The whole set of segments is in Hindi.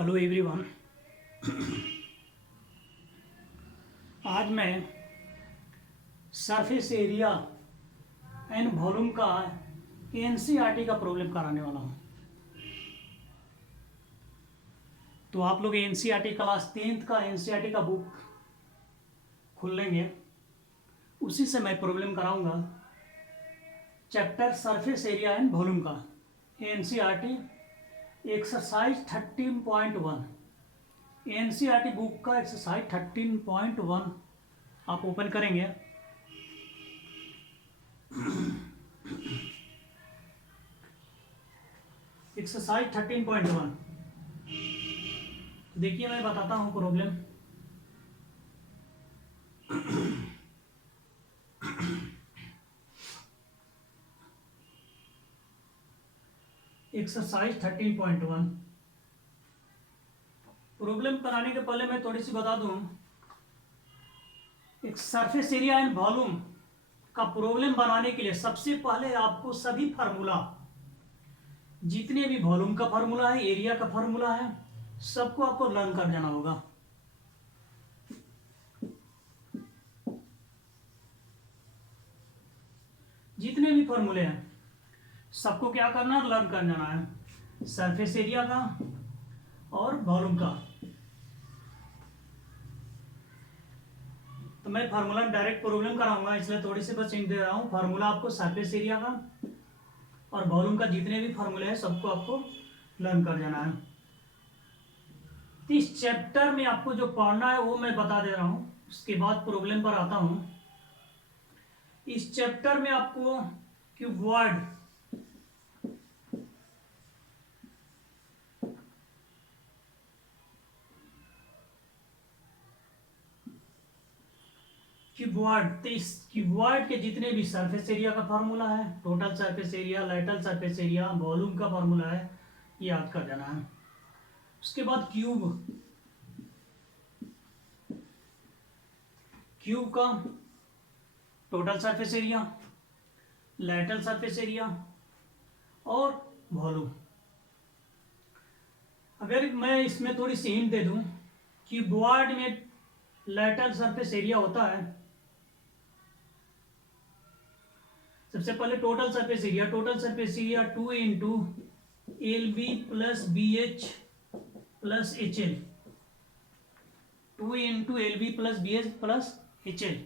Hello everyone. आज मैं सरफेस एरिया एंड वॉल्यूम का एनसीईआरटी का प्रॉब्लम कराने वाला हूँ। तो आप लोग एनसीईआरटी क्लास 10th का एनसीईआरटी का बुक खोल लेंगे, उसी से मैं प्रॉब्लम कराऊंगा chapter surface area and volume का एनसीईआरटी एक्सरसाइज 13.1। एनसीईआरटी बुक का एक्सरसाइज 13.1 आप ओपन करेंगे। एक्सरसाइज 13.1 देखिए, मैं बताता हूँ प्रॉब्लम। एक्सरसाइज 13.1 प्रॉब्लम कराने के पहले मैं थोड़ी सी बता दूं, एक सरफेस एरिया एंड वॉल्यूम का प्रॉब्लम बनाने के लिए सबसे पहले आपको सभी फार्मूला, जितने भी वॉल्यूम का फार्मूला है, एरिया का फार्मूला है, सबको आपको लर्न कर जाना होगा। जितने भी फार्मूले हैं सबको क्या करना है, लर्न कर जाना है, सरफेस एरिया का और वॉल्यूम का। तो मैं फार्मूला डायरेक्ट प्रॉब्लम कराऊंगा, इसलिए थोड़ी सी बस हिंट दे रहा हूँ। फार्मूला आपको सरफेस एरिया का और वॉल्यूम का जितने भी फार्मूले हैं सबको आपको लर्न कर जाना है। तो इस चैप्टर में आपको जो पढ़ना है वो मैं बता दे रहा हूँ, उसके बाद प्रॉब्लम पर आता हूँ। इस चैप्टर में आपको क्यूबॉइड, तो इस क्यूबॉइड के जितने भी सरफेस एरिया का फार्मूला है, total surface area, lateral surface area, volume का फार्मूला है, ये याद कर जाना है। उसके बाद क्यूब का total surface area, lateral surface area और वॉल्यूम। अगर मैं इसमें थोड़ी सी हिंट दे दूं, क्यूबॉइड में लाइटल सरफेस एरिया होता है, सबसे पहले total surface area 2 into L B plus B H plus H L, 2 into L B plus B H plus H L.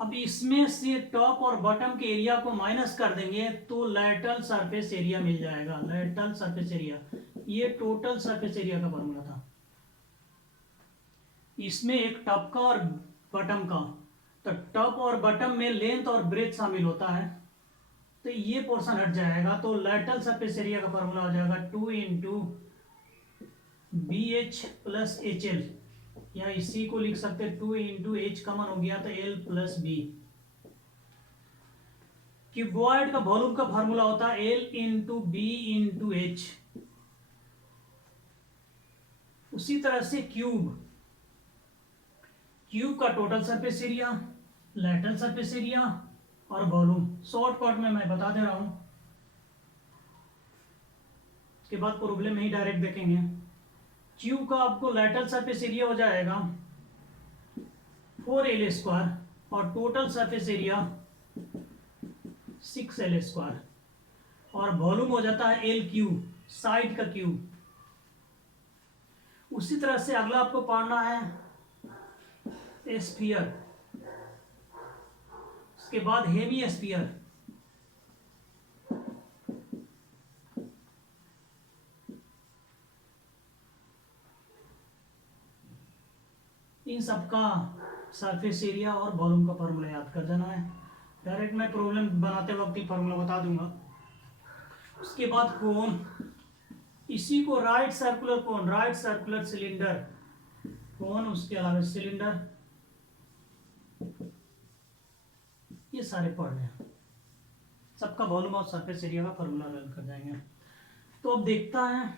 अब इसमें से टॉप और बॉटम के एरिया को माइनस कर देंगे तो लाइटल सरफेस एरिया मिल जाएगा। लाइटल सरफेस एरिया, ये टोटल सरफेस एरिया का फॉर्मूला था। इसमें एक टॉप का और बॉटम का, तो टॉप और बॉटम में लेंथ और ब्रेथ शामिल होता है, तो ये पोर्शन हट जाएगा, तो लाइटल सरफेस एरिया का फॉर्मूला हो जाएगा 2 into B H plus H L, या इसी को लिख सकते हैं 2 इंटू एच कॉमन हो गया तो एल प्लस बी। क्यूबॉइड का वॉल्यूम का फॉर्मूला होता है L into B into H. उसी तरह से क्यूब का total surface area, lateral surface area और वॉल्यूम शॉर्टकट में मैं बता दे रहा हूं, उसके बाद प्रॉब्लम में ही डायरेक्ट देखेंगे। क्यूब का आपको लाइटल सरफेस एरिया हो जाएगा 4l स्क्वायर और total surface area 6l square, और वॉल्यूम हो जाता है एल क्यूब, साइड का क्यूब। उसी तरह से अगला आपको पढ़ना है स्फीयर, उसके बाद हेमी स्फीयर, इन सबका सरफेस एरिया और वॉल्यूम का फॉर्मूला याद कर जाना है। डायरेक्ट मैं प्रॉब्लम बनाते वक्त ही फॉर्मूला बता दूंगा। उसके बाद कोन, इसी को राइट सर्कुलर सिलेंडर कोन, उसके अलावा सिलेंडर, ये सारे पढ़ने हैं। सबका वॉल्यूम और सरफेस एरिया का फॉर्मूला लर्न कर जाएंगे। तो अब देखता है,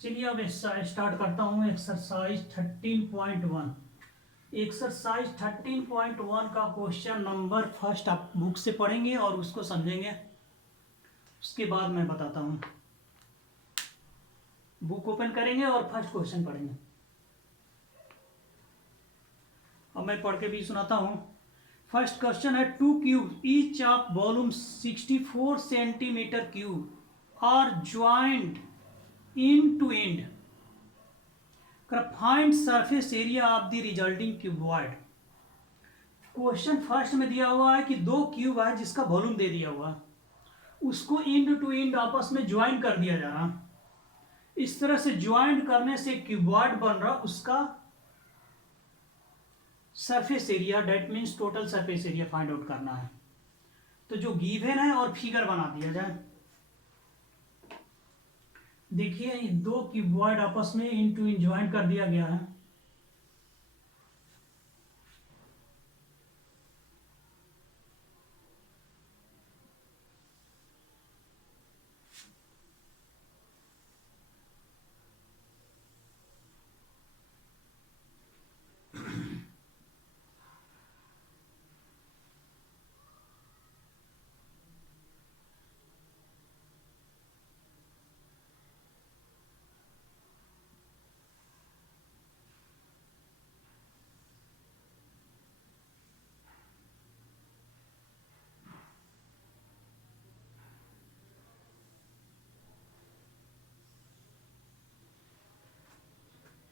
चलिए अब स्टार्ट करता हूं एक्सरसाइज 13.1। एक्सरसाइज 13.1 का क्वेश्चन नंबर फर्स्ट आप बुक से पढ़ेंगे और उसको समझेंगे। उसके बाद मैं बताता हूँ। बुक ओपन करेंगे और फर्स्ट क्वेश्चन पढ़ेंगे। अब मैं पढ़ के भी सुनाता हूँ। फर्स्ट क्वेश्चन है, two cube each of volume 64 centimetre cube are joint in to end, find surface area of the resulting cuboid. Question first में दिया हुआ है कि दो क्यूब है जिसका वॉल्यूम दे दिया हुआ, उसको एंड टू एंड आपस में ज्वाइन कर दिया जा रहा। इस तरह से ज्वाइंट करने से क्यूबॉइड बन रहा, उसका surface area, that means total surface area find out करना है। तो जो गिवन है और फिगर बना दिया जाए। देखिए दो क्यूबॉइड आपस में इन टू इन ज्वाइन कर दिया गया है।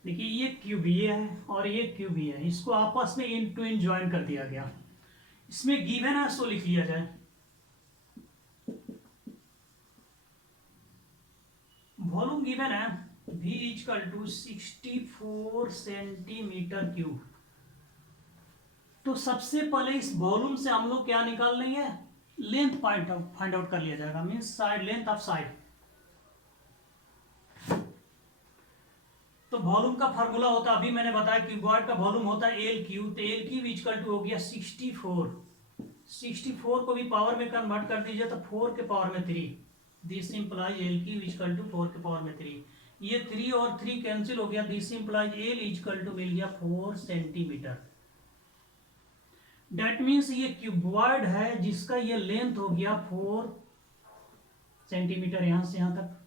देखिए ये क्यूब ये है और ये क्यूब ये है, इसको आपस में इन टू इन ज्वाइन कर दिया गया। इसमें गिवन है सो लिख लिया जाए। वॉल्यूम गिवन है V equal to 64 centimetre cube. तो सबसे पहले इस वॉल्यूम से हम लोग क्या निकाल लेंगे, लेंथ फाइंड आउट कर लिया जाएगा, means side, length of side. तो वॉल्यूम का फार्मूला होता है, अभी मैंने बताया क्यूबॉइड का वॉल्यूम होता है एल क्यूब, तो एल क्यूब इक्वल टू हो गया 64। 64 को भी पावर में कन्वर्ट कर दीजिए तो 4 के पावर में 3, this implies L cube equal to 4 के पावर में 3। ये 3 और 3 कैंसिल हो गया, this implies L equal to मिल गया 4 सेंटीमीटर। डेट मीन्स ये क्यूबॉइड है जिसका ये लेंथ हो गया 4 सेंटीमीटर यहां से यहां तक,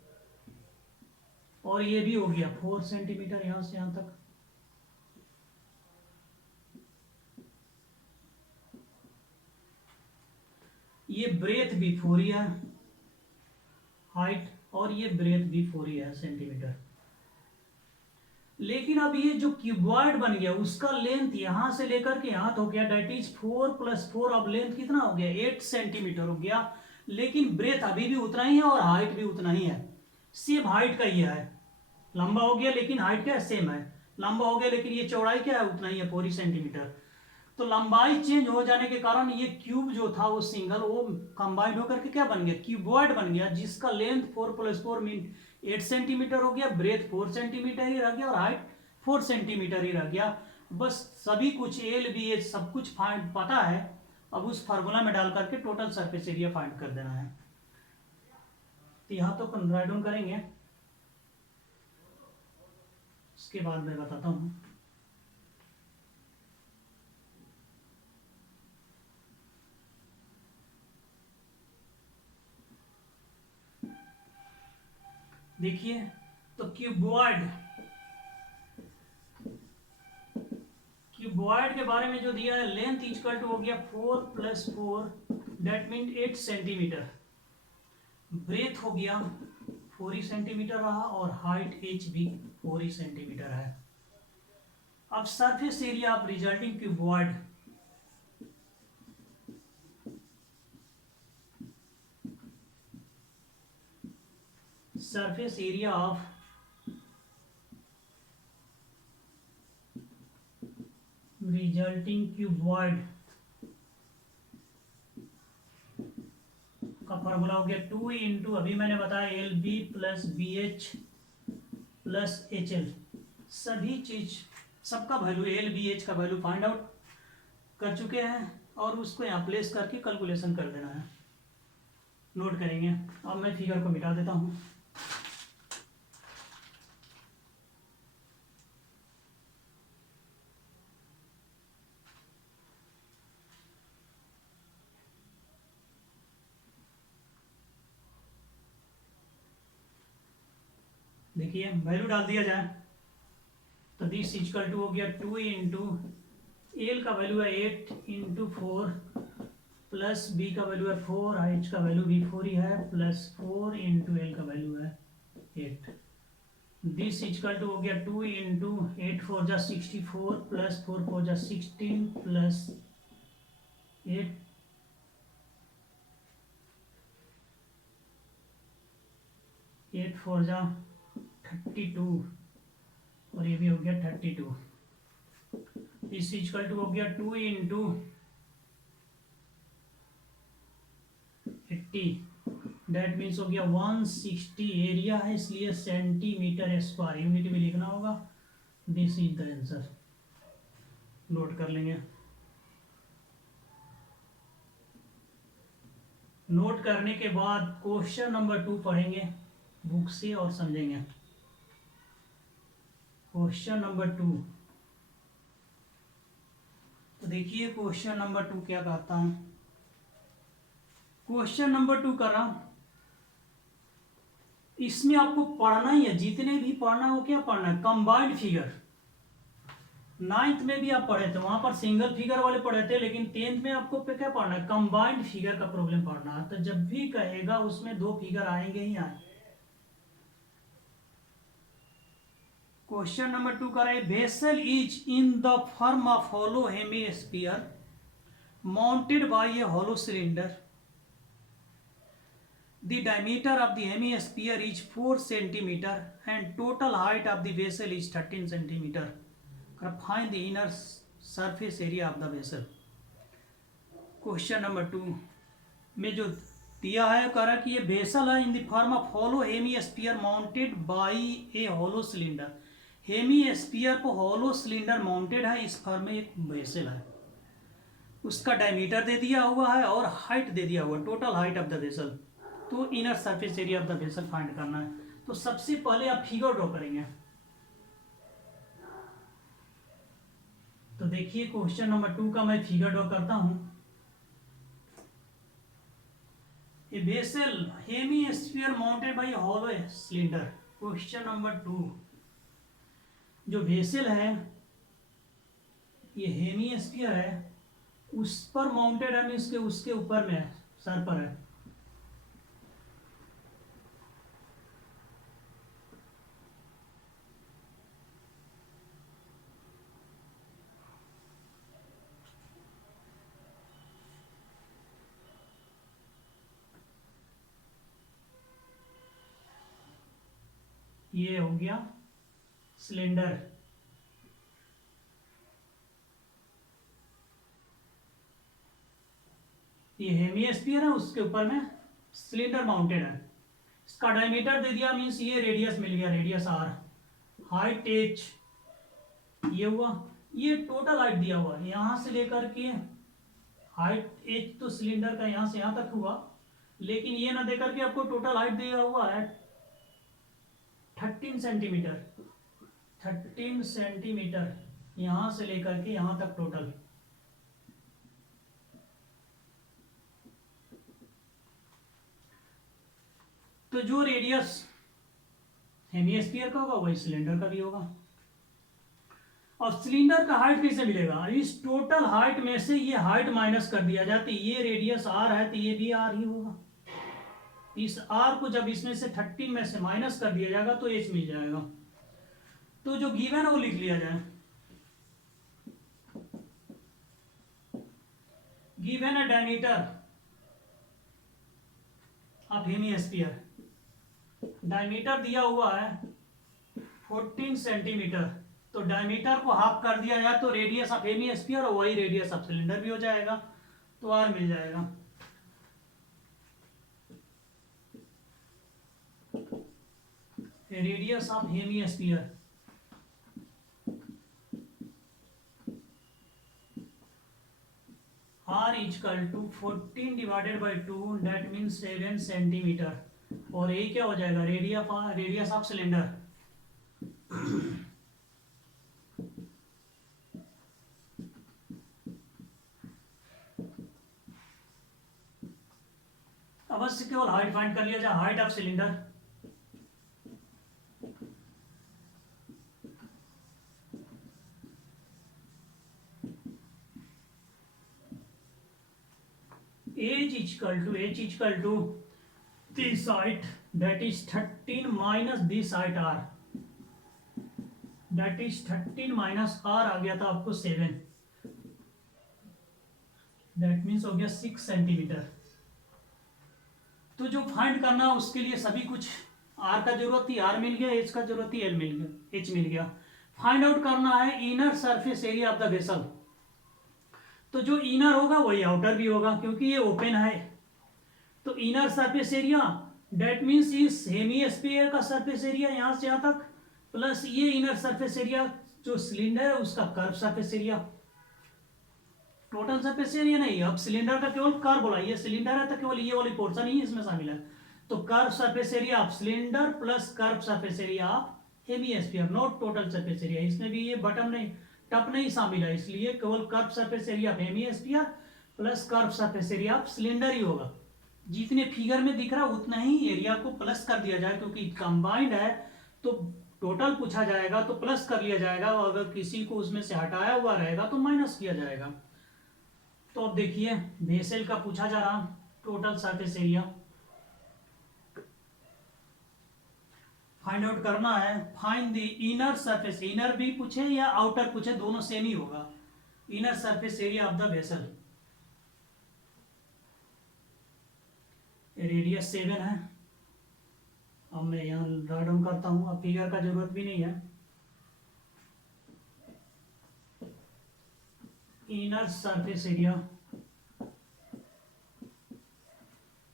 और ये भी हो गया 4 सेंटीमीटर यहां से यहां तक। ये ब्रेथ भी 4 ही है हाइट, और ये ब्रेथ भी 4 ही है सेंटीमीटर। लेकिन अब ये जो क्यूबॉइड बन गया उसका लेंथ यहां से लेकर के यहां तो हो गया, डेट इज 4 + 4, अब लेंथ कितना हो गया 8 सेंटीमीटर हो गया। लेकिन ब्रेथ अभी भी उतना ही है और हाइट भी उतना ही है, सेम हाइट का ही है। लंबा हो गया लेकिन हाइट क्या है, सेम है। लंबा हो गया लेकिन ये चौड़ाई क्या है, उतना ही है 4 सेंटीमीटर। तो लंबाई चेंज हो जाने के कारण ये क्यूब जो था वो सिंगल, वो कंबाइंड होकर के क्या बन गया, क्यूबॉइड बन गया, जिसका लेंथ 4 + 4 मीन 8 सेंटीमीटर हो गया, ब्रेथ 4 सेंटीमीटर ही रह गया और हाइट 4 सेंटीमीटर ही रह गया। बस सभी कुछ एल बी एच सब कुछ फाइंड पता है, अब उस फार्मूला में डाल करके टोटल सरफेस एरिया फाइंड कर देना है। तो यहाँ तो राइट डाउन करेंगे, उसके बाद मैं बताता हूँ। देखिए तो क्यूबॉइड के बारे में जो दिया है, लेंथ इक्वल टू हो गया 4 + 4, डेट मीन 8 सेंटीमीटर। ब्रेथ हो गया 4 ही सेंटीमीटर रहा और हाइट एच भी 4 ही सेंटीमीटर है। अब surface area of resulting cuboid, surface area of resulting cuboid का फॉर्मूला हो गया 2 इंटू, अभी मैंने बताया L B plus B H plus H L. सभी चीज सबका वैल्यू, एल बी एच का वैल्यू फाइंड आउट कर चुके हैं और उसको यहाँ प्लेस करके कैलकुलेशन कर देना है, नोट करेंगे। अब मैं फिगर को मिटा देता हूँ। देखिए वैल्यू डाल दिया जाए तो दिस इक्वल टू हो गया 2 इंटू एल का वैल्यू है 8 इंटू 4 प्लस बी का वैल्यू है 4, एच का वैल्यू भी 4 ही है, प्लस 4 इंटू एल का वैल्यू है 8। दिस इक्वल टू हो गया 2 इंटू 8 4 जा 64 प्लस 4 4 जा 16 प्लस 8 8 4 जा 32 और ये भी हो गया 32। इस इक्वल टू हो गया 2 इंटू 80, डेट मीन्स हो गया 160 एरिया है इसलिए सेंटीमीटर स्क्वायर, यूनिट भी लिखना होगा। This is the answer, note कर लेंगे। नोट करने के बाद क्वेश्चन नंबर 2 पढ़ेंगे बुक से और समझेंगे। क्वेश्चन नंबर 2, तो देखिए क्वेश्चन नंबर 2 क्या कहता हूं। क्वेश्चन नंबर 2 कर रहा हूं, इसमें आपको पढ़ना ही है, जितने भी पढ़ना हो क्या पढ़ना है, कंबाइंड फिगर। 9th में भी आप पढ़े थे, वहां पर सिंगल फिगर वाले पढ़े थे, लेकिन 10th में आपको पे क्या पढ़ना है, कंबाइंड फिगर का प्रॉब्लम पढ़ना है। तो जब भी कहेगा उसमें 2 फिगर आएंगे ही आएंगे। क्वेश्चन नंबर 2 कर रहे, vessel is in the form of hollow hemisphere mounted by a hollow cylinder. The diameter of the hemisphere is 4 centimeter and total height of the vessel is 13 centimeter. Find the inner surface area of the vessel. Question number 2 में जो दिया है कह रहा कि ये वेसल है in the form of hollow hemisphere mounted by a hollow cylinder. Hemisphere को होलो सिलेंडर माउंटेड है, इस फॉर्म में एक वेसल है, उसका डायमीटर दे दिया हुआ है और हाइट दे दिया हुआ, total height of the vessel. तो inner surface area of the vessel find करना है। तो सबसे पहले आप फिगर ड्रॉ करेंगे। तो देखिए क्वेश्चन नंबर 2 का मैं फिगर ड्रॉ करता हूं। A vessel hemisphere mounted by hollow cylinder. Question number 2, जो वेसल है ये हेमिस्फीयर है, उस पर माउंटेड है, मींस के उसके ऊपर में है, सर पर है। ये हो गया सिलेंडर। ये हेमिस्फीयर है, उसके ऊपर में सिलेंडर माउंटेड है। इसका डायमीटर दे दिया, मींस ये रेडियस मिल गया, रेडियस आर, हाइट एच, ये हुआ, ये टोटल हाइट दिया हुआ है यहां से लेकर के हाइट एच, तो सिलेंडर का यहां से यहां तक हुआ, लेकिन ये ना देकर के आपको टोटल हाइट दिया हुआ है 13 सेंटीमीटर। 13 सेंटीमीटर यहां से लेकर के यहां तक टोटल। तो जो रेडियस हेमिस्फीयर का होगा वही सिलेंडर का भी होगा। और सिलेंडर का हाइट कैसे मिलेगा, इस टोटल हाइट में से ये हाइट माइनस कर दिया जाए, तो ये रेडियस आर है तो ये भी आर ही होगा। इस आर को जब इसमें से 13 में से माइनस कर दिया जाएगा तो एच मिल जाएगा। तो जो गिवन है वो लिख लिया जाए। गिवन है डायमीटर ऑफ हेमिस्फीयर, डायमीटर दिया हुआ है 14 सेंटीमीटर, तो डायमीटर को हाफ कर दिया जाए तो रेडियस ऑफ हेमिस्फीयर और वही रेडियस ऑफ सिलेंडर भी हो जाएगा, तो आर मिल जाएगा। Radius of hemisphere r equal to 14 divided by 2, that means 7 centimetre, और ये क्या हो जाएगा, रेडियस ऑफ सिलेंडर। अवश्य केवल हाइट फाइंड कर लिया जाए, height of cylinder h equal to this side, that is 13 minus this side r, that is 13 minus r आ गया था आपको 7, दैट मीन्स हो गया 6 सेंटीमीटर। तो जो फाइंड करना है उसके लिए सभी कुछ, आर का जरूरत थी आर मिल गया, एच का जरूरत थी एल मिल गया, एच मिल गया। फाइंड आउट करना है inner surface area of the vessel. तो जो इनर होगा वही आउटर भी होगा क्योंकि ये ओपन है। तो inner surface area that means इस हेमीस्फीयर का सरफेस एरिया यहां से यहां तक, प्लस ये इनर सरफेस एरिया जो सिलेंडर है उसका curve surface area. Total surface area नहीं, अब सिलेंडर का केवल कर्व बोला, ये सिलेंडर है तो केवल ये वाली पोर्शन ही इसमें शामिल है। तो curve surface area of cylinder plus curve surface area of hemisphere, not total surface area. इसमें भी ये बटन नहीं, टप नहीं शामिल है, इसलिए केवल curve surface area of hemisphere plus curve surface area of cylinder ही होगा। जितने फिगर में दिख रहा है उतना ही एरिया को प्लस कर दिया जाए, क्योंकि कंबाइंड है तो टोटल पूछा जाएगा तो प्लस कर लिया जाएगा, और अगर किसी को उसमें से हटाया हुआ रहेगा तो माइनस किया जाएगा। तो अब देखिए वेसल का पूछा जा रहा total surface area find out करना है। Find the inner surface, inner भी पूछे या आउटर पूछे दोनों सेम ही होगा। Inner surface area of the vessel, radius 7 है। अब मैं यहाँ राइट डाउन करता हूँ, अब फिगर का जरूरत भी नहीं है। इनर सरफेस एरिया,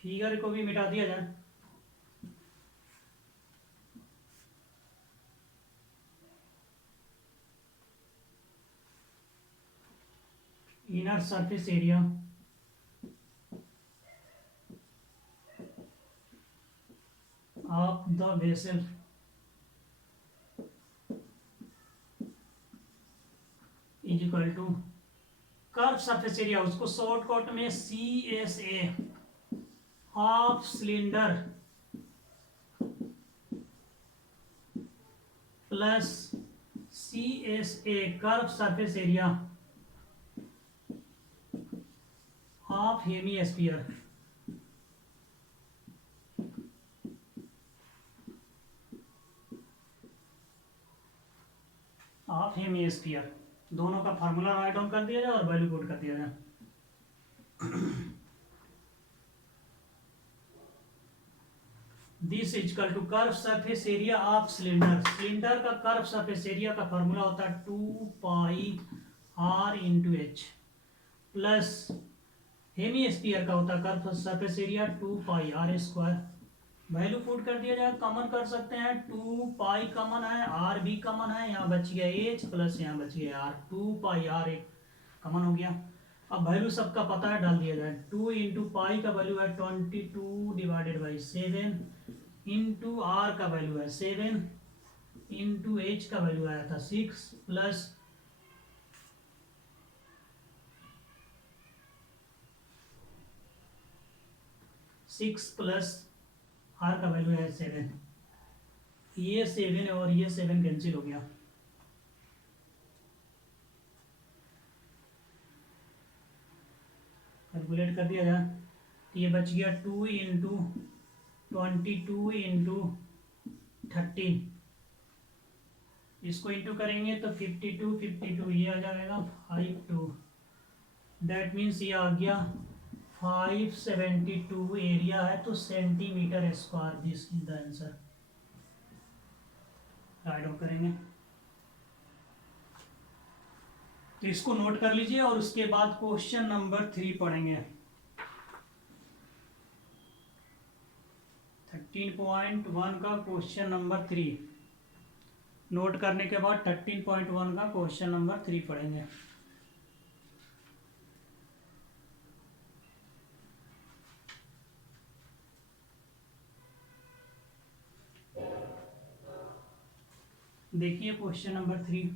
फिगर को भी मिटा दिया जाए। Inner surface area of the vessel is equal to curve surface area, उसको शॉर्टकट में CSA of cylinder plus CSA curve surface area of hemisphere. Of hemisphere, दोनों का फार्मूला राइट डाउन कर दिया जाए और वैल्यू पुट कर दिया जाए। This is equal to curve surface area of cylinder, cylinder का कर्व सरफेस एरिया का फार्मूला होता है 2 pi r into H, plus hemisphere का होता है curve surface area 2 pi r square. Value put कर दिया जाए, कॉमन कर सकते हैं, 2 पाई कॉमन है, r भी कॉमन है, यहाँ बच गया h प्लस यहाँ बच गया r, 2 पाई r एक कॉमन हो गया। अब वैल्यू सबका पता है, डाल दिया जाए। 2 इंटू पाई का वैल्यू है 22 डिवाइडेड बाई 7, इंटू r का वैल्यू है 7, इंटू h का वैल्यू आया था 6, प्लस r का वैल्यू है 7। ये 7 और ये 7 कैंसिल हो गया, कैलकुलेट कर दिया जाए। ये बच गया 2 इंटू 22 इंटू 13, इसको इंटू करेंगे तो 52 ये आ जाएगा 52, दैट मीन्स ये आ गया 572 एरिया है तो centimetre square. This is the answer, right out करेंगे। तो इसको नोट कर लीजिए और उसके बाद क्वेश्चन नंबर 3 पढ़ेंगे। 13.1 का क्वेश्चन नंबर 3 नोट करने के बाद 13.1 का क्वेश्चन नंबर 3 पढ़ेंगे। देखिए क्वेश्चन नंबर 3,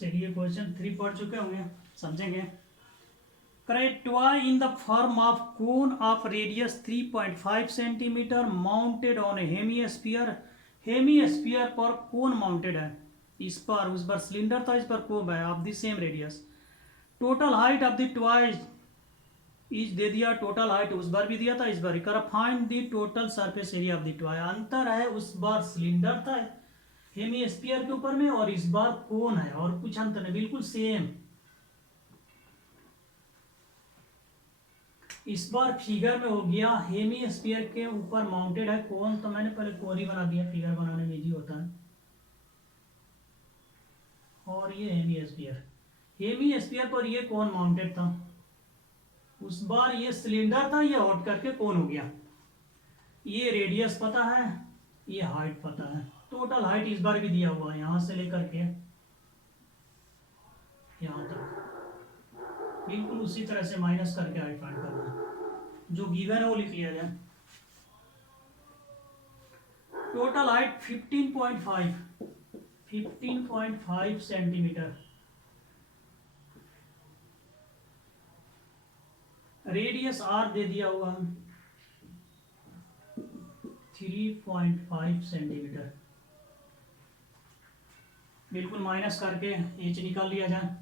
चलिए क्वेश्चन 3 पढ़ चुके होंगे, समझेंगे। Correct toy in the form of cone of radius 3.5 centimetre mounted on A hemisphere. Hemisphere पर कोन माउंटेड है, इस पर उस पर सिलेंडर था, इस पर कोब है of the same radius. Total height of the toy is they दिया, टोटल हाइट उस बार भी दिया था, इस बार कर find the total surface area of the toy. अंतर है, उस बार सिलेंडर था हेमीस्फीयर के ऊपर में और इस बार कोन है, और कुछ अंतर नहीं, बिल्कुल सेम। इस बार फिगर में हो गया हेमीस्फीयर के ऊपर माउंटेड है कोन, तो मैंने पहले कोन ही बना दिया, फिगर बनाने में इजी होता है। और ये हेमीस्फीयर, हेमीस्फीयर पर ये कोन माउंटेड था, उस बार ये सिलेंडर था, ये हट करके कोन हो गया। ये रेडियस पता है, ये हाइट पता है। टोटल हाइट इस बार भी दिया हुआ है, यहां से लेकर के यहां तक, बिल्कुल उसी तरह से माइनस करके हाइट फाइंड करना है, जो गिवन है वो लिख लिया जाए। Total height 15.5 centimetre. Radius R दे दिया हुआ 3.5 सेंटीमीटर, बिल्कुल माइनस करके एच निकाल लिया जाए।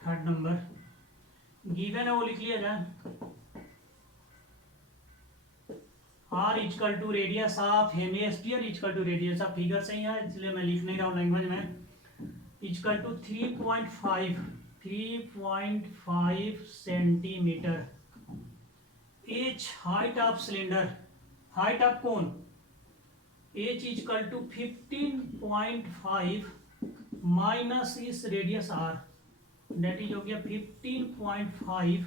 थर्ड नंबर गिवन है वो लिख लिया जाए। R equal to radius of hemisphere equal to radius of, figure से ही है इसलिए मैं लिख नहीं रहा हूँ लैंग्वेज में। Equal to 3.5 centimetre. H height of cylinder, height of cone, H equal to 15.5 minus इस रेडियस आर, डेट इज हो गया 15.5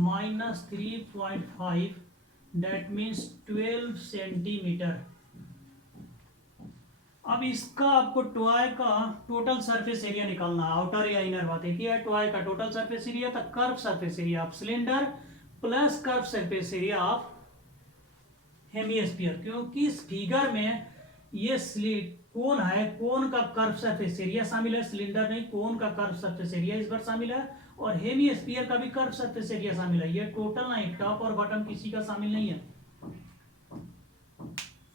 माइनस 3.5, डेट मीन्स 12 सेंटीमीटर। अब इसका आपको टॉय का टोटल सरफेस एरिया निकालना है, आउटर या इनर बात है कि टॉय का टोटल सरफेस एरिया था curve surface area of cylinder plus curve surface area of hemisphere, क्योंकि इस फिगर में ये कोन है, कोन का कर्व सरफेस एरिया शामिल है, सिलेंडर नहीं, कोन का कर्व सरफेस एरिया इस बार शामिल है, और हेमीस्फीयर का भी कर्व सरफेस एरिया शामिल है। ये टोटल नहीं, टॉप और बॉटम किसी का शामिल नहीं है।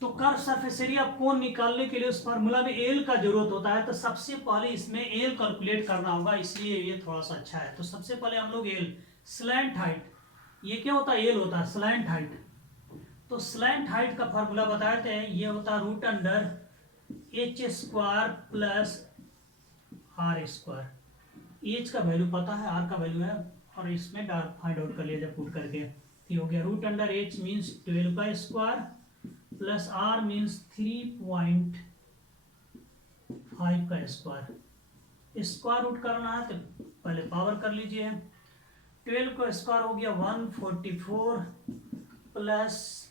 तो कर्व सरफेस एरिया कोन निकालने के लिए उस फार्मूला में एल का जरूरत होता है, तो सबसे पहले इसमें एल कैलकुलेट करना होगा, इसलिए ये थोड़ा सा अच्छा है। तो सबसे पहले हम लोग एल, स्लैंट हाइट, ये क्या होता है, एल होता है स्लैंट हाइट। तो स्लैंट हाइट का फार्मूला बताते हैं, ये होता है root under H square plus R square. H का वैल्यू पता है, आर का वैल्यू है, और इसमें फाइंड आउट कर लिया जाए पुट करके। ये हो गया रूट अंडर एच मीन्स 12 का स्क्वायर प्लस आर मीन्स 3.5 का स्क्वायर। स्क्वायर रूट करना है तो पहले पावर कर लीजिए। 12 का स्क्वायर हो गया 144 प्लस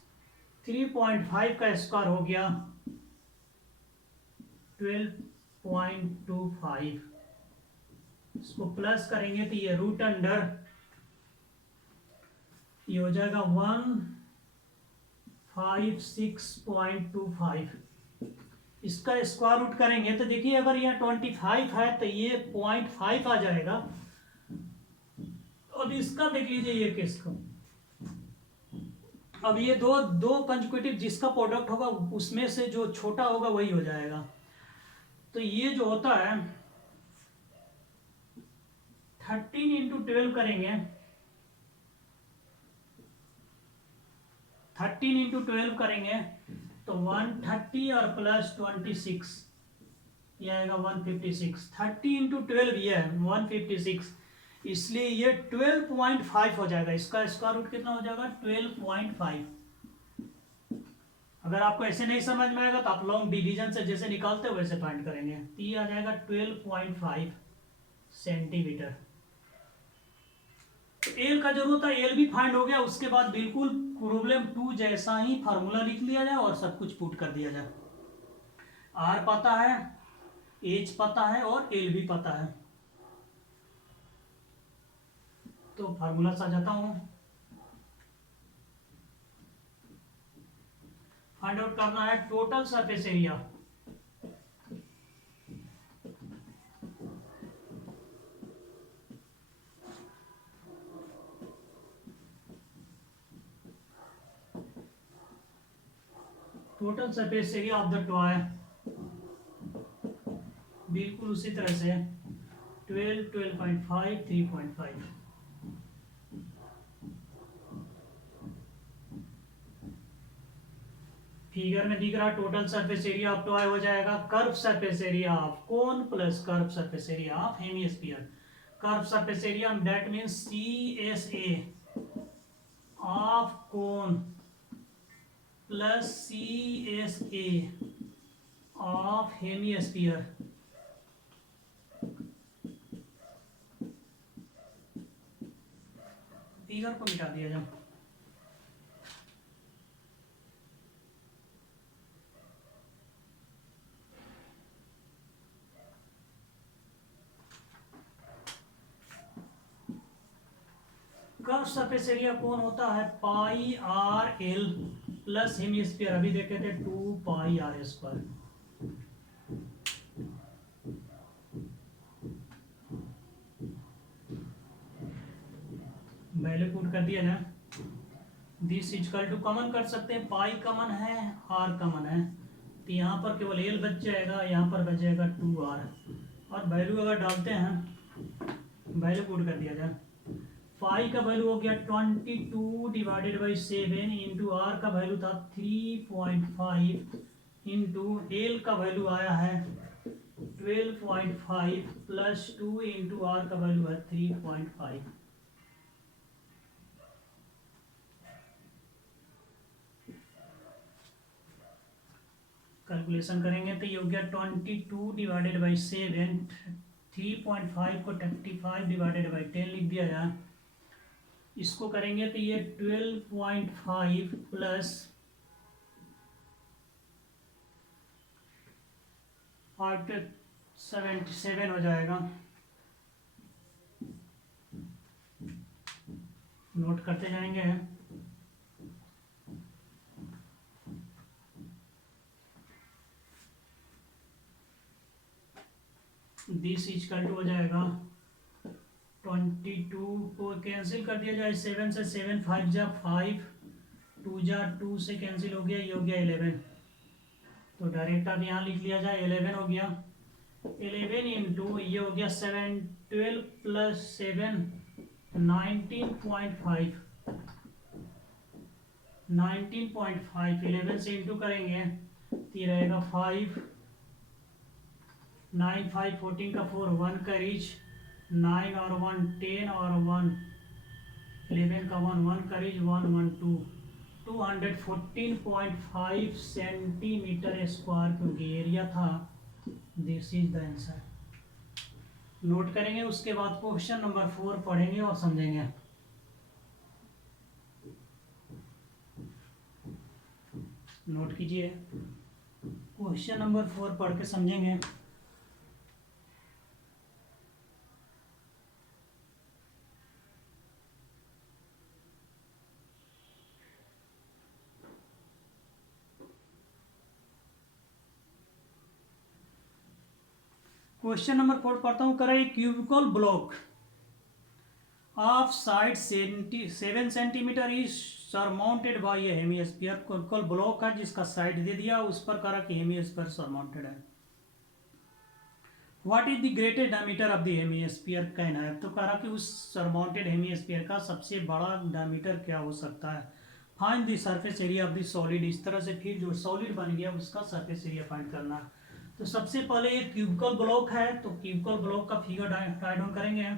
3.5 का स्क्वायर हो गया 12.25। इसको प्लस करेंगे तो ये रूट अंडर, ये हो जाएगा 156.25। इसका स्क्वायर रूट करेंगे तो देखिए अगर यहाँ 25 है तो ये 0.5 आ जाएगा। अब इसका देख लीजिए ये किसको, अब ये दो कंजुगेटिव जिसका प्रोडक्ट होगा उसमें से जो छोटा होगा वही हो जाएगा। तो ये जो होता है 13 इंटू 12 करेंगे, 13 इंटू 12 करेंगे तो 130 और प्लस 26 ये आएगा 156। 30 इंटू 12 ये है 156, इसलिए ये 12.5 हो जाएगा। इसका स्क्वायर रूट कितना हो जाएगा 12.5। अगर आपको ऐसे नहीं समझ में आएगा तो आप लॉन्ग डिवीजन से जैसे निकालते हो वैसे फाइंड करेंगे। तो ये आ जाएगा 12.5 सेंटीमीटर। एल का जरूरत है, एल भी फाइंड हो गया। उसके बाद बिल्कुल प्रॉब्लम 2 जैसा ही फार्मूला लिख लिया जाए और सब कुछ पुट कर दिया जाए। आर पता है, एच पता है और एल भी पता है। तो फार्मूला सजाता हूं, फाइंड आउट करना है total surface area total surface area of the toy बिल्कुल उसी तरह से 12, 12.5, 3.5। फिगर में दिख रहा total surface area of toy हो जाएगा curve surface area of cone plus curve surface area of hemisphere. Curve surface area that means CSA of cone plus CSA of hemisphere. Figure को मिटा दिया जाए। कर्व सरफेस एरिया कौन होता है πr_l प्लस हेमिस्फीयर, अभी देखे थे 2πr²। वैल्यू पुट कर दिया जाए। दिस इक्वल टू कॉमन कर सकते हैं, पाई कॉमन है, आर कॉमन है, तो यहाँ पर केवल एल बच जाएगा, यहाँ पर बच जाएगा 2r। और वैल्यू अगर डालते हैं, वैल्यू पुट कर दिया जाए। पाई का वैल्यू हो गया 22 डिवाइडेड बाई 7 इंटू आर का वैल्यू था 3.5 इंटू एल का वैल्यू आया है 12.5 प्लस 2 इंटू आर का वैल्यू है 3.5। कैलकुलेशन करेंगे तो ये हो गया 22 डिवाइडेड बाई 7, 3.5 को 35 डिवाइडेड बाई 10 लिख दिया जाए। इसको करेंगे तो ये 12.5 प्लस 77 हो जाएगा। नोट करते जाएंगे। दिस इक्वल टू हो जाएगा 22 को कैंसिल कर दिया जाए 7 से, 7 5 जा 5, 2 जा 2 से कैंसिल हो गया, ये हो गया 11। तो डायरेक्ट अब यहाँ लिख लिया जाए 11 हो गया। 11 इंटू ये हो गया 7, 12 प्लस 7 19.5, 19.5 11 से इंटू करेंगे तो ये रहेगा 5, 9 5 14 का 4 1 का रीच, 9 और 1 10 और 1 11 का 1 1 का रीच, 1 1 2 214.5 सेंटीमीटर स्क्वायर क्योंकि एरिया था। This is the answer. Note करेंगे, उसके बाद क्वेश्चन नंबर 4 पढ़ेंगे और समझेंगे। नोट कीजिए, क्वेश्चन नंबर 4 पढ़ के समझेंगे। क्वेश्चन नंबर 4 पढ़ता हूँ। करें cubical block of side 7 centimetre is surmounted bye A hemisphere. Cubical block है जिसका साइड दे दिया, उस पर करा कि हेमिस्फीयर सरमाउंटेड है। What is the greatest diameter of the hemisphere कहना है, तो करा कि उस सरमाउंटेड हेमिस्फीयर का सबसे बड़ा डायमीटर क्या हो सकता है। Find the surface area of the solid. इस तरह से फिर जो सॉलिड बन गया उसका सरफेस एरिया फाइंड करना है। तो सबसे पहले ये क्यूबिकल ब्लॉक है, तो क्यूबिकल ब्लॉक का फिगर राइट डाउन करेंगे।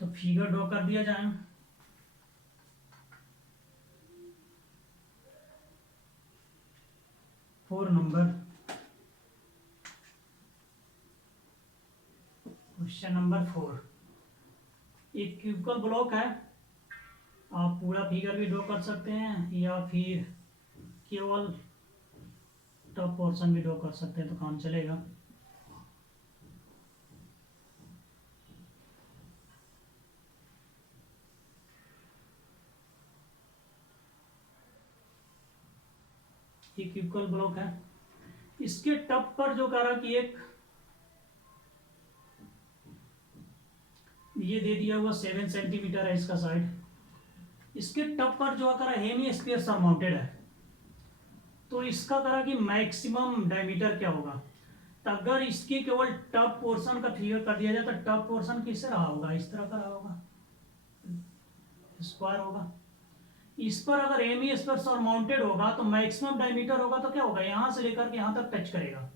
तो फिगर ड्रॉ कर दिया जाए। फोर नंबर क्वेश्चन नंबर 4, एक क्यूबिकल ब्लॉक है। आप पूरा फिगर भी ड्रॉ कर सकते हैं या फिर केवल टॉप पोर्शन भी ड्रॉ कर सकते हैं तो काम चलेगा। ये क्यूबिकल ब्लॉक है। इसके टॉप पर जो करा कि एक ये दे दिया हुआ 7 सेंटीमीटर है इसका साइड, इसके टप पर जो करा हेमी स्फीयर सरमाउंटेड है, तो इसका करा कि मैक्सिमम डायमीटर क्या होगा। तो अगर इसकी केवल टप पोर्शन का फिगर कर दिया जाए तो टप पोर्शन किस रहा होगा, इस तरह का रहा होगा, स्क्वायर होगा। इस पर अगर एमी स्फीयर सरमाउंटेड होगा तो मैक्सिमम डायमीटर होगा तो क्या होगा, यहां से लेकर के यहां तक टच करेगा,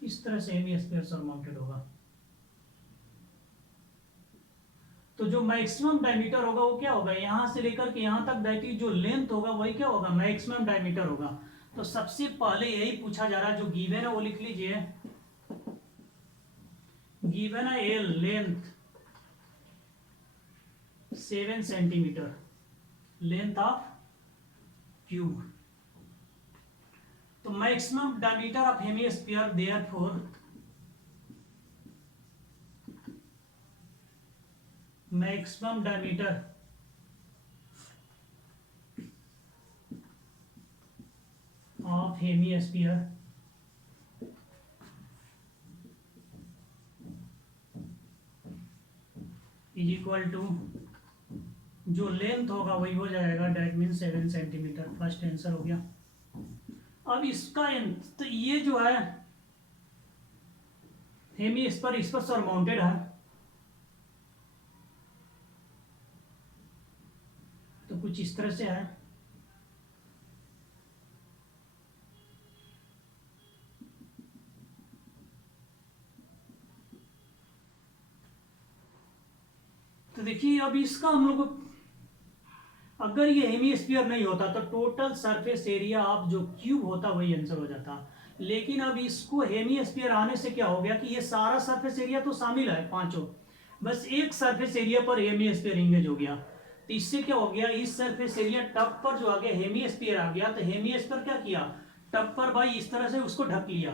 इस तरह से एमी स्फीयर सरमाउंटेड होगा। तो जो मैक्सिमम डायमीटर होगा वो क्या होगा, यहां से लेकर के यहां तक दैट इज जो लेंथ होगा वही क्या होगा, मैक्सिमम डायमीटर होगा। तो सबसे पहले यही पूछा जा रहा है, जो गिवन है वो लिख लीजिए। गिवन है a length 7 centimetre, length of cube. तो maximum diameter of hemisphere therefore maximum diameter of hemisphere is equal to जो लेंथ होगा वही हो जाएगा, that mean 7 centimetre. First answer हो गया। अब इसका तो ये जो है हेमी इस पर सरमाउंटेड है, तो कुछ इस तरह से है। तो देखिए अब इसका हम लोग, अगर ये हेमिस्फीयर नहीं होता तो टोटल सरफेस एरिया ऑफ जो क्यूब होता वही आंसर हो जाता। लेकिन अब इसको हेमिस्फीयर आने से क्या हो गया कि ये सारा सरफेस एरिया तो शामिल है पांचों, बस एक सरफेस एरिया पर हेमिस्फीयर इंगेज हो गया। तो इससे क्या हो गया, इस सरफेस एरिया टप पर जो आ गया हेमिस्फीयर आ गया, तो हेमिस्फीयर क्या किया, टप पर भाई इस तरह से उसको ढक लिया।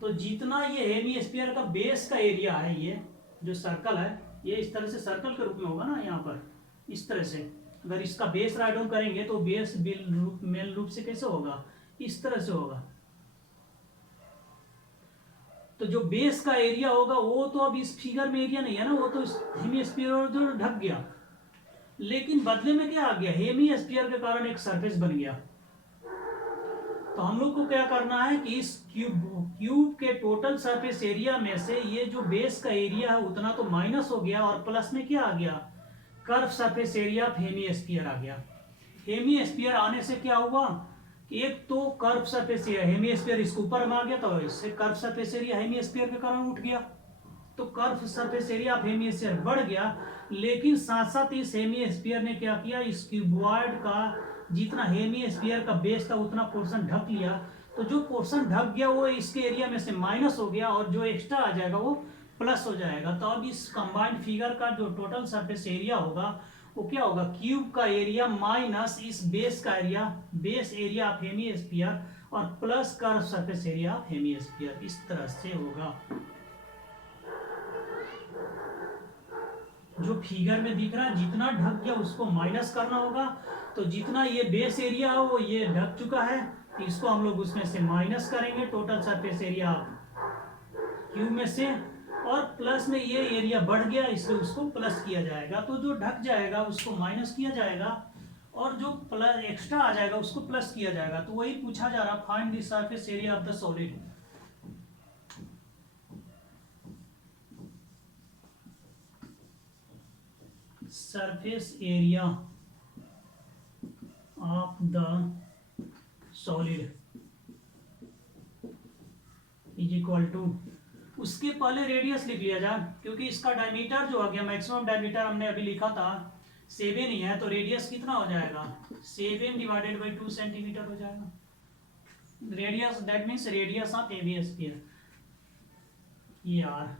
तो जितना ये हेमिस्फीयर का बेस का एरिया है, ये जो सर्कल है ये इस तरह से सर्कल के रूप में होगा ना, यहाँ पर इस तरह से अगर इसका बेस राइट डाउन करेंगे तो बेस मेन रूप से कैसे होगा, इस तरह से होगा। तो जो बेस का एरिया होगा वो तो अब इस फिगर में एरिया नहीं है ना, वो तो हेमिस्फीयर जो ढक गया। लेकिन बदले में क्या आ गया, हेमिस्फीयर के कारण एक सरफेस बन गया। तो हम लोग को क्या करना है कि इस क्यूब के टोटल सरफेस एरिया में से ये जो बेस का एरिया है उतना तो माइनस हो गया, और प्लस में क्या आ गया, curve surface area of hemisphere आ गया। हेमिस्फीयर आने से क्या हुआ कि एक तो कर्व सरफेस एरिया, हेमिस्फीयर इसके ऊपर में आ गया तो इससे कर्व सरफेस एरिया हेमिस्फीयर के कारण उठ गया, तो curve surface area of hemisphere बढ़ गया। लेकिन साथ साथ इस हेमिस्फीयर ने क्या किया, इस क्यूबॉइड का जितना हेमिस्फीयर का बेस था उतना पोर्शन ढक लिया। तो जो पोर्शन ढक गया वो इसके एरिया में से माइनस हो गया, और जो एक्स्ट्रा आ जाएगा वो प्लस हो जाएगा। तो अब इस कंबाइंड फिगर का जो टोटल सरफेस एरिया होगा वो क्या होगा, क्यूब का एरिया माइनस इस बेस का area, base area of hemisphere, और plus curve surface area of hemisphere, इस तरह से होगा। जो फिगर में दिख रहा है जितना ढक गया उसको माइनस करना होगा, तो जितना ये बेस एरिया है वो ये ढक चुका है, तो इसको हम लोग उसमें से माइनस करेंगे टोटल सरफेस एरिया क्यूब में से, और प्लस में ये एरिया बढ़ गया इसलिए उसको प्लस किया जाएगा। तो जो ढक जाएगा उसको माइनस किया जाएगा, और जो प्लस एक्स्ट्रा आ जाएगा उसको प्लस किया जाएगा। तो वही पूछा जा रहा, find the surface area of the solid. Surface area of the solid is equal to, उसके पहले रेडियस लिख लिया जाए, क्योंकि इसका डायमीटर जो आ गया, मैक्सिमम डायमीटर हमने अभी लिखा था 7 ही है, तो रेडियस कितना हो जाएगा, 7 डिवाइडेड बाई 2 सेंटीमीटर हो जाएगा। Radius that means radius of hemisphere ये आर।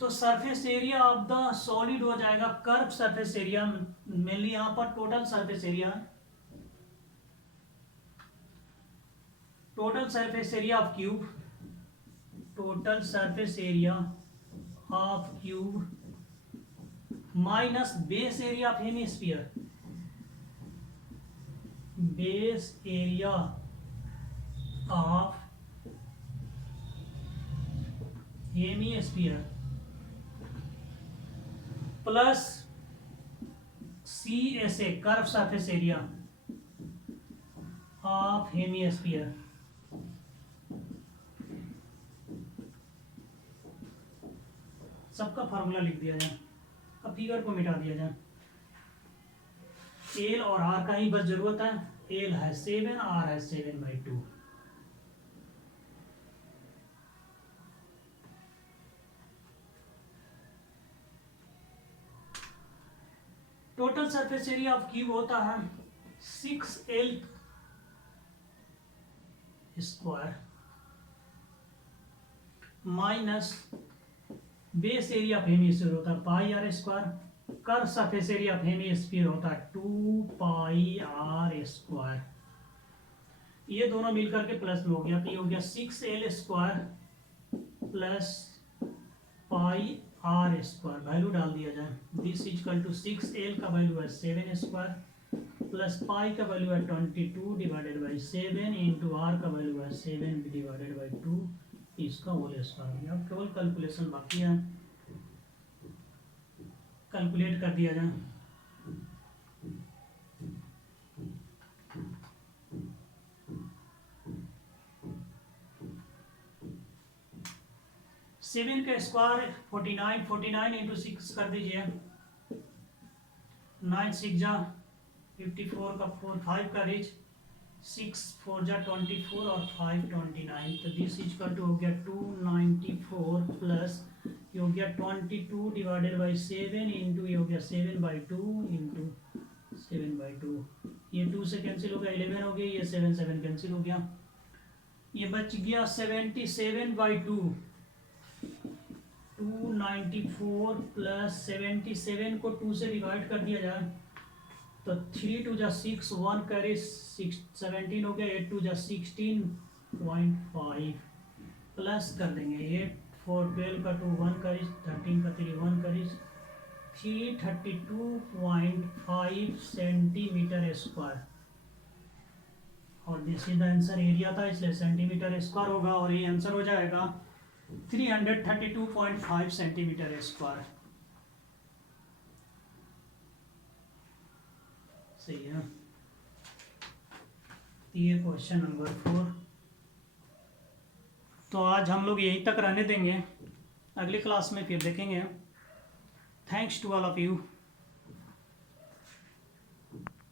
तो surface area of the solid हो जाएगा कर्व सरफेस एरिया, मेनली यहां पर total surface area, total surface area of cube, total surface area of cube minus base area of hemisphere, base area of hemisphere plus C S A curve surface area of hemisphere, सबका फार्मूला लिख दिया जाए। अब फिगर को मिटा दिया जाए। एल और आर का ही बस जरूरत है। एल है 7, आर है 7/2। Total surface area of cube होता है 6L square minus base area of hemisphere होता है πr square. Curve surface area of hemisphere होता है 2πr स्क्वायर। ये दोनों मिलकर के प्लस में हो गया, तो ये हो गया 6L square plus πr square. Value डाल दिया जाए। दिस इक्वल टू 6L का वैल्यू है 7 स्क्वायर प्लस पाई का वैल्यू है 22 डिवाइडेड बाई 7 इंटू आर का वैल्यू है 7 डिवाइडेड बाई 2, इसका होल स्क्वायर। अब केवल कैलकुलेशन बाकी है, कैलकुलेट कर दिया जाए। सेवन का स्क्वायर 49 इंटू 6 कर दीजिए। 9 6 जा 54 का 4 5 का रिच 6 4 जा 24 और 5 29, तो दिस इक्वल टू हो गया 294 प्लस ये हो गया 22 डिवाइडेड बाई 7 इंटू ये हो गया 7/2 इंटू 7/2। ये 2 से कैंसिल हो गया 11 हो गया, ये 7 कैंसिल हो गया, ये बच गया 77/2। 294 प्लस 77 को 2 से डिवाइड कर दिया जाए तो 3 2 जा 6 1 करे 17 हो गया, 8 2 जा 16.5 प्लस कर देंगे 8 4 12 का 2 1 करीज 13 का 3 1 करीज 332.5 सेंटीमीटर स्क्वायर। और this is the answer. Area था इसलिए सेंटीमीटर स्क्वायर होगा और ये आंसर हो जाएगा 332.5 सेंटीमीटर स्क्वायर। सही है। ये क्वेश्चन नंबर 4। तो आज हम लोग यहीं तक रहने देंगे, अगली क्लास में फिर देखेंगे। Thanks to all of you.